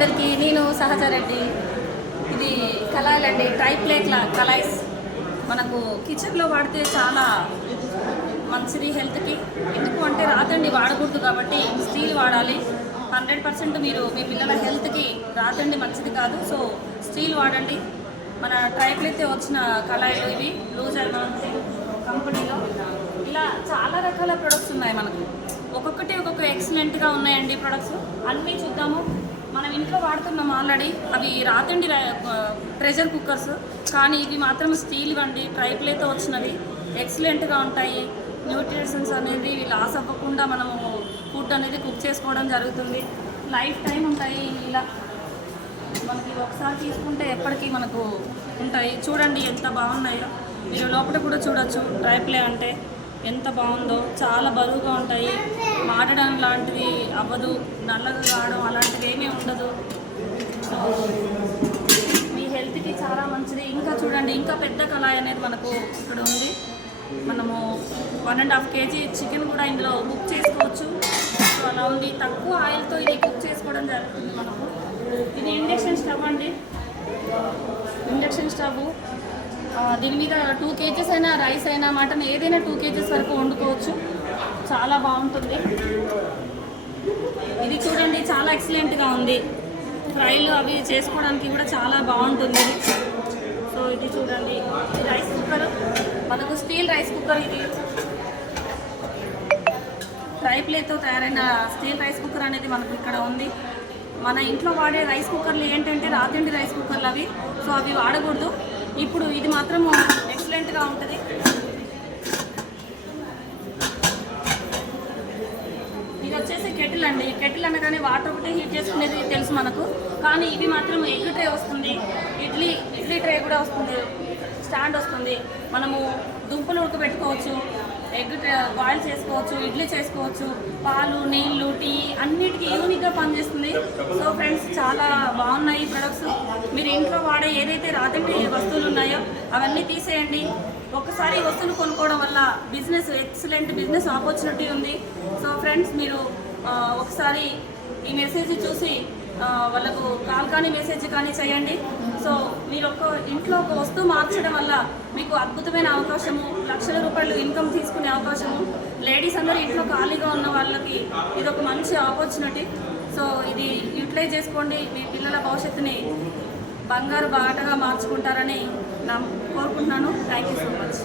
అందరికీ నేను సహజరెడ్డి. ఇది కళాయిలండి, ట్రైప్లేట్ల కళాయిస్. మనకు కిచెన్లో వాడితే చాలా మంచిది హెల్త్కి. ఎందుకు అంటే రాతండి వాడకూడదు కాబట్టి స్టీల్ వాడాలి. 100% మీరు మీ పిల్లల హెల్త్కి రాతండి మంచిది కాదు. సో స్టీల్ వాడండి. మన ట్రైప్లేట్ వచ్చిన కళాయిలు ఇవి లూజ్ కంపెనీలో. ఇలా చాలా రకాల ప్రొడక్ట్స్ ఉన్నాయి మనకు. ఒక్కొక్కటి ఒక్కొక్క ఎక్సలెంట్గా ఉన్నాయండి ప్రొడక్ట్స్. అన్నీ చూద్దాము. మనం ఇంట్లో వాడుతున్నాం ఆల్రెడీ. అవి రాతండి ప్రెషర్ కుక్కర్స్, కానీ ఇవి మాత్రం స్టీల్ వండి ట్రైప్లేతో వచ్చినవి. ఎక్సలెంట్గా ఉంటాయి. న్యూట్రిషన్స్ అనేది లాస్ అవ్వకుండా మనము ఫుడ్ అనేది కుక్ చేసుకోవడం జరుగుతుంది. లైఫ్ టైం ఉంటాయి. ఇలా మనకి ఒకసారి తీసుకుంటే ఎప్పటికీ మనకు ఉంటాయి. చూడండి ఎంత బాగున్నాయో. మీరు లోపల కూడా చూడొచ్చు. ట్రైప్లే అంటే ఎంత బాగుందో. చాలా బరువుగా ఉంటాయి. మాడడం లాంటిది అవ్వదు, నల్లగా కావడం అలాంటిది ఏమీ ఉండదు. సో మీ హెల్త్కి చాలా మంచిది. ఇంకా చూడండి, ఇంకా పెద్ద కళాయి అనేది మనకు ఇక్కడ ఉంది. మనము 1.5 kg చికెన్ కూడా ఇందులో కుక్ చేసుకోవచ్చు. సో అలా ఉంది. తక్కువ ఆయిల్తో ఇది కుక్ చేసుకోవడం జరుగుతుంది మనకు. ఇది ఇండక్షన్ స్టవ్ అండి. Induction stove. దీని మీద 2 kgs అయినా రైస్ అయినా మటన్ ఏదైనా 2 kgs వరకు వండుకోవచ్చు. చాలా బాగుంటుంది. ఇది చూడండి, చాలా ఎక్సలెంట్గా ఉంది. ఫ్రైలు అవి చేసుకోవడానికి కూడా చాలా బాగుంటుంది. సో ఇది చూడండి, ఇది రైస్ కుక్కర్. మనకు స్టీల్ రైస్ కుక్కర్. ఇది ట్రైప్లేతో తయారైన స్టీల్ రైస్ కుక్కర్ అనేది మనకు ఇక్కడ ఉంది. మన ఇంట్లో వాడే రైస్ కుక్కర్లు ఏంటంటే రాతండి రైస్ కుక్కర్లు అవి. సో అవి వాడకూడదు. ఇప్పుడు ఇది మాత్రం ఎక్సలెంట్గా ఉంటుంది. ఇది వచ్చేసి కెటిల్ అండి. కెటిల్ అనగానే వాటర్ ఒకటి హీట్ చేసుకునేది తెలుసు మనకు, కానీ ఇది మాత్రం ఎగ్ ట్రే వస్తుంది. ఇడ్లీ ట్రే కూడా వస్తుంది. స్టాండ్ వస్తుంది. మనము దుంపలు ఉడకబెట్టుకోవచ్చు, ఎగ్ బాయిల్ చేసుకోవచ్చు, ఇడ్లీ చేసుకోవచ్చు. పాలు, నీళ్లు, టీ అన్నిటికీ యూనిక్గా పనిచేస్తుంది. సో ఫ్రెండ్స్, చాలా బాగున్నాయి ప్రొడక్ట్స్. మీరు ఇంట్లో వాడే ఏదైతే రాతండి వస్తువులు ఉన్నాయో అవన్నీ తీసేయండి. ఒక్కసారి వస్తువులు కొనుక్కోవడం వల్ల ఎక్సలెంట్ బిజినెస్ ఆపర్చునిటీ ఉంది. సో ఫ్రెండ్స్, మీరు ఒకసారి ఈ మెసేజ్ చూసి వాళ్ళకు కాల్ కానీ మెసేజ్ కానీ చేయండి. సో మీరు ఇంట్లో ఒక వస్తువు మార్చడం వల్ల మీకు అద్భుతమైన అవకాశము, లక్షల రూపాయలు ఇన్కమ్ తీసుకునే అవకాశము. లేడీస్ అందరూ ఇంట్లో ఖాళీగా ఉన్న వాళ్ళకి ఇది ఒక మంచి ఆపర్చునిటీ. సో ఇది యూటిలైజ్ చేసుకోండి. మీ పిల్లల భవిష్యత్తుని బంగారు బాటగా మార్చుకుంటారని కోరుకుంటున్నాను. Thank you so much.